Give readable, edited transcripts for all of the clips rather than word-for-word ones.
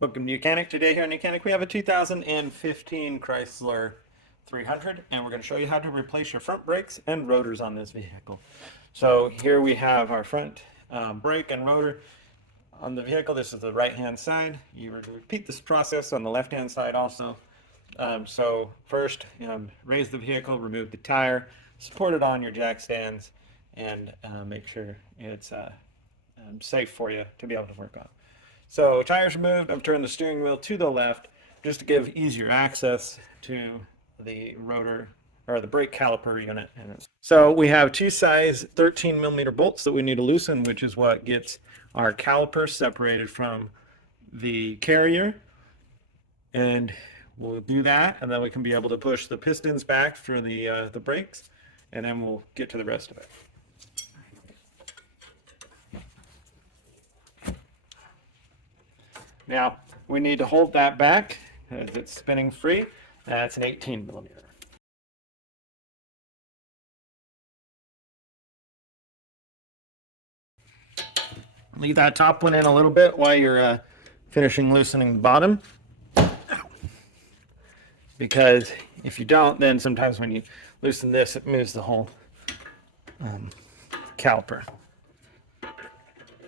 Welcome to Mechanic. Today here on Mechanic we have a 2015 Chrysler 300 and we're going to show you how to replace your front brakes and rotors on this vehicle. So here we have our front brake and rotor on the vehicle. This is the right hand side. You repeat this process on the left hand side also. So first raise the vehicle, remove the tire, support it on your jack stands, and make sure it's safe for you to be able to work on. So tires removed, I've turned the steering wheel to the left just to give easier access to the rotor or the brake caliper unit. So we have two size 13 millimeter bolts that we need to loosen, which is what gets our caliper separated from the carrier. And we'll do that, and then we can be able to push the pistons back for the brakes, and then we'll get to the rest of it. Now, we need to hold that back as it's spinning free. That's an 18 millimeter. Leave that top one in a little bit while you're finishing loosening the bottom. Because if you don't, then sometimes when you loosen this, it moves the whole caliper.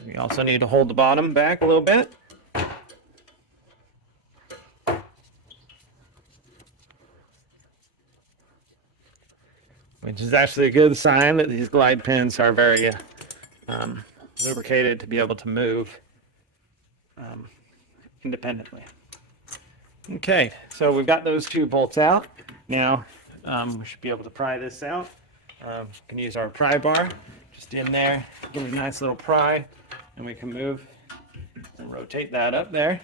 We also need to hold the bottom back a little bit. Which is actually a good sign that these glide pins are very lubricated to be able to move independently. Okay, so we've got those two bolts out. Now we should be able to pry this out. We can use our pry bar just in there, give it a nice little pry, and we can move and rotate that up there.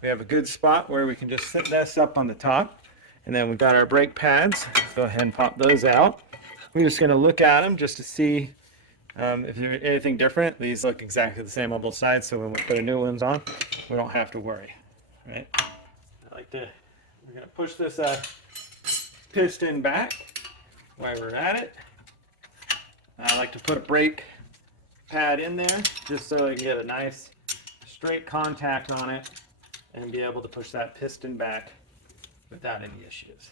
We have a good spot where we can just set this up on the top. And then we've got our brake pads. Let's go ahead and pop those out. We're just going to look at them just to see if there's anything different. These look exactly the same on both sides, so when we put new ones on, we don't have to worry. Right? We're going to push this piston back while we're at it. I like to put a brake pad in there just so I can get a nice straight contact on it and be able to push that piston back without any issues.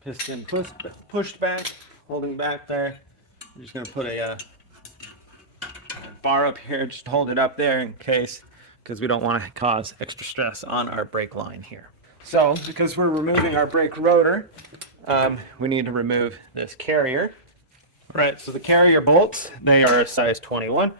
Piston pushed back, holding back there. I'm just going to put a bar up here just to hold it up there in case, because we don't want to cause extra stress on our brake line here. So because we're removing our brake rotor, we need to remove this carrier. All right, so the carrier bolts, they are a size 21.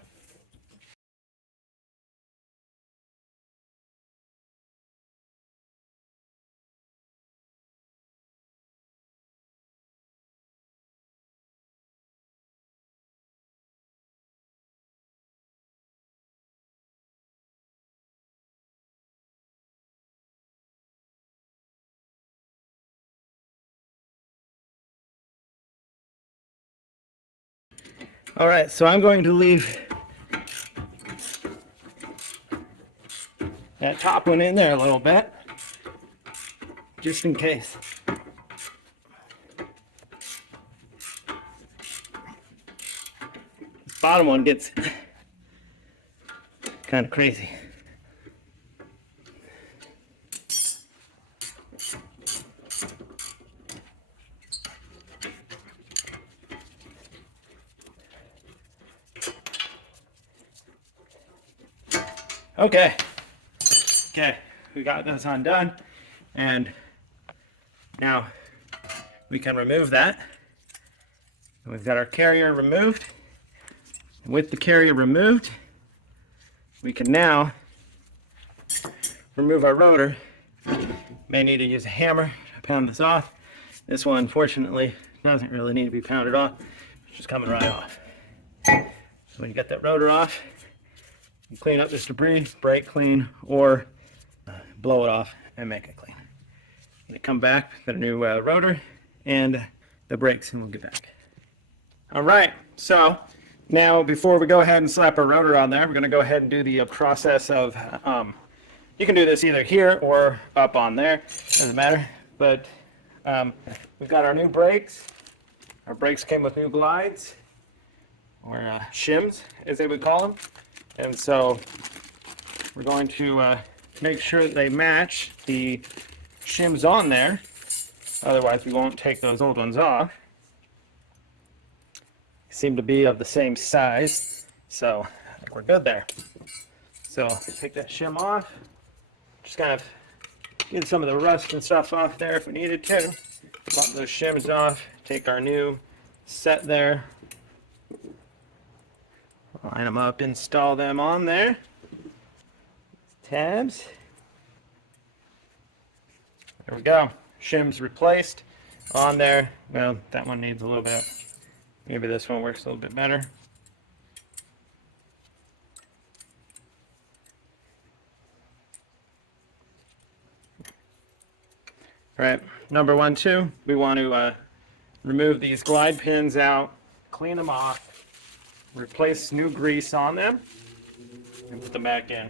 All right, so I'm going to leave that top one in there a little bit, just in case. This bottom one gets kind of crazy. Okay, we got this undone, and now we can remove that. We've got our carrier removed. And with the carrier removed, we can now remove our rotor. May need to use a hammer to pound this off. This one, unfortunately, doesn't really need to be pounded off. It's just coming right off. So when you get that rotor off, you clean up this debris, brake clean, or blow it off and make it clean. You come back, put a new rotor and the brakes, and we'll get back. All right, so now before we go ahead and slap our rotor on there, we're going to go ahead and do the process of, you can do this either here or up on there, doesn't matter, but we've got our new brakes. Our brakes came with new glides. or shims, as they would call them. And so we're going to make sure that they match the shims on there. Otherwise, we won't take those old ones off. They seem to be of the same size, so we're good there. So take that shim off. Just kind of get some of the rust and stuff off there if we needed to. Pop those shims off. Take our new set there. Line them up, install them on there. Tabs. There we go. Shims replaced on there. Well, that one needs a little bit. Maybe this one works a little bit better. All right, number 1, 2, we want to remove these glide pins out, clean them off, replace new grease on them, and put them back in.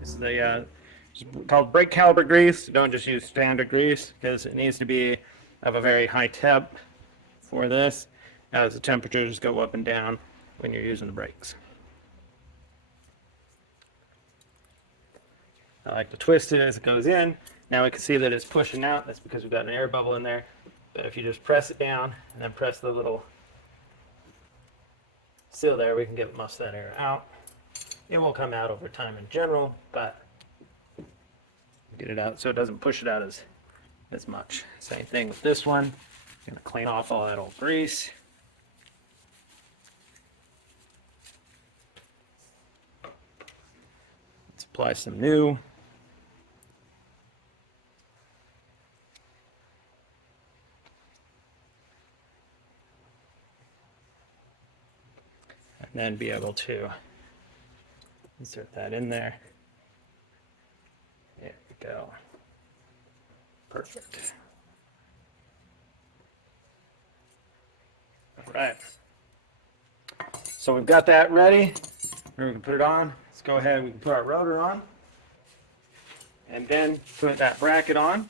This is the it's called brake caliper grease. Don't just use standard grease because it needs to be of a very high temp for this, as the temperatures go up and down when you're using the brakes. I like to twist it as it goes in. Now we can see that it's pushing out. That's because we've got an air bubble in there. But if you just press it down and then press the little seal there, we can get most of that air out. It will come out over time in general, but get it out so it doesn't push it out as much. Same thing with this one. I'm going to clean off all that old grease. Let's apply some new. And then be able to insert that in there. There we go. Perfect. All right. So we've got that ready. We can put it on. Let's go ahead. We can put our rotor on. And then put that bracket on.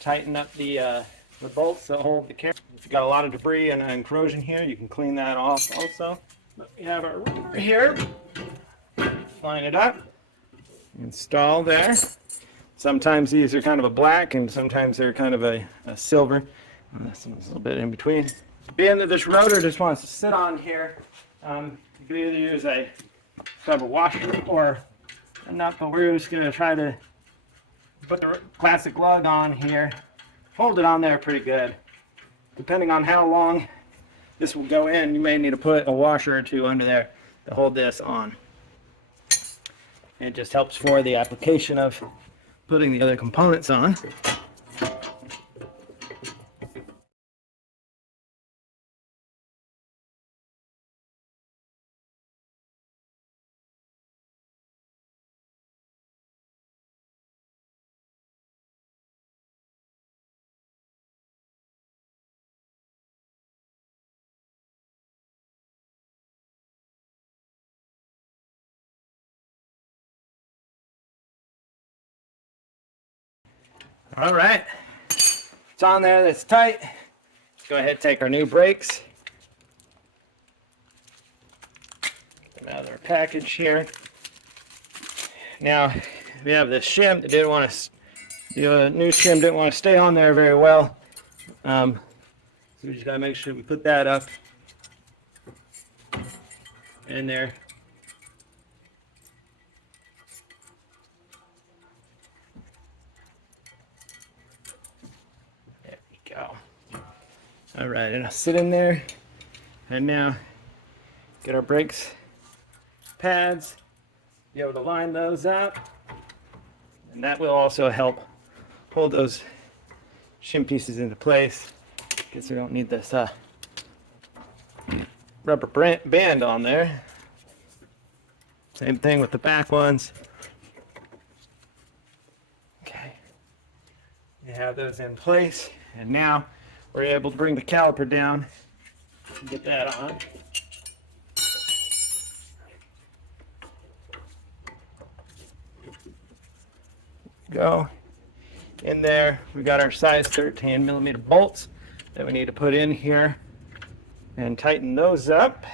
Tighten up the bolts that hold the camera. If you've got a lot of debris and corrosion here, you can clean that off also. But we have our rotor here. Line it up. Install there. Sometimes these are kind of a black and sometimes they're kind of a silver. And this one's a little bit in between. Being that this rotor just wants to sit on here, you can either use a washer or a nut, but we're just going to try to put the classic lug on here, hold it on there pretty good. Depending on how long this will go in, you may need to put a washer or two under there to hold this on. It just helps for the application of putting the other components on. All right, it's on there, that's tight. Let's go ahead and take our new brakes. Get them out of their package here. Now, we have this shim that didn't want to, the new shim didn't want to stay on there very well. So we just gotta make sure we put that up in there. Go. All right, and I'll sit in there and now get our brakes pads, be able to line those up, and that will also help hold those shim pieces into place because we don't need this rubber band on there. Same thing with the back ones. Okay, you have those in place. And now we're able to bring the caliper down and get that on. Go in there. We got our size 13 millimeter bolts that we need to put in here and tighten those up.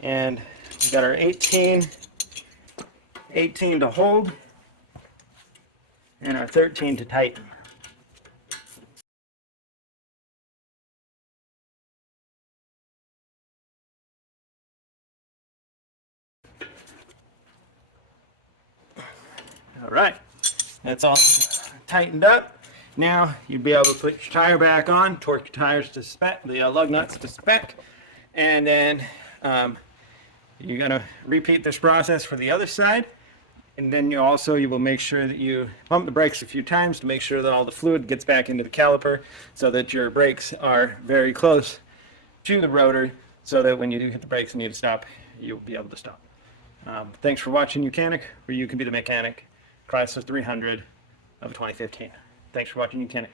And we've got our 18 to hold, and our 13 to tighten. All right, that's all tightened up. Now you'll be able to put your tire back on, torque your tires to spec, the lug nuts to spec, and then you're gonna repeat this process for the other side. And then you will make sure that you pump the brakes a few times to make sure that all the fluid gets back into the caliper, so that your brakes are very close to the rotor, so that when you do hit the brakes and need to stop, you'll be able to stop. Thanks for watching Mechanic, where you can be the mechanic. Chrysler 300 of 2015. Thanks for watching Mechanic.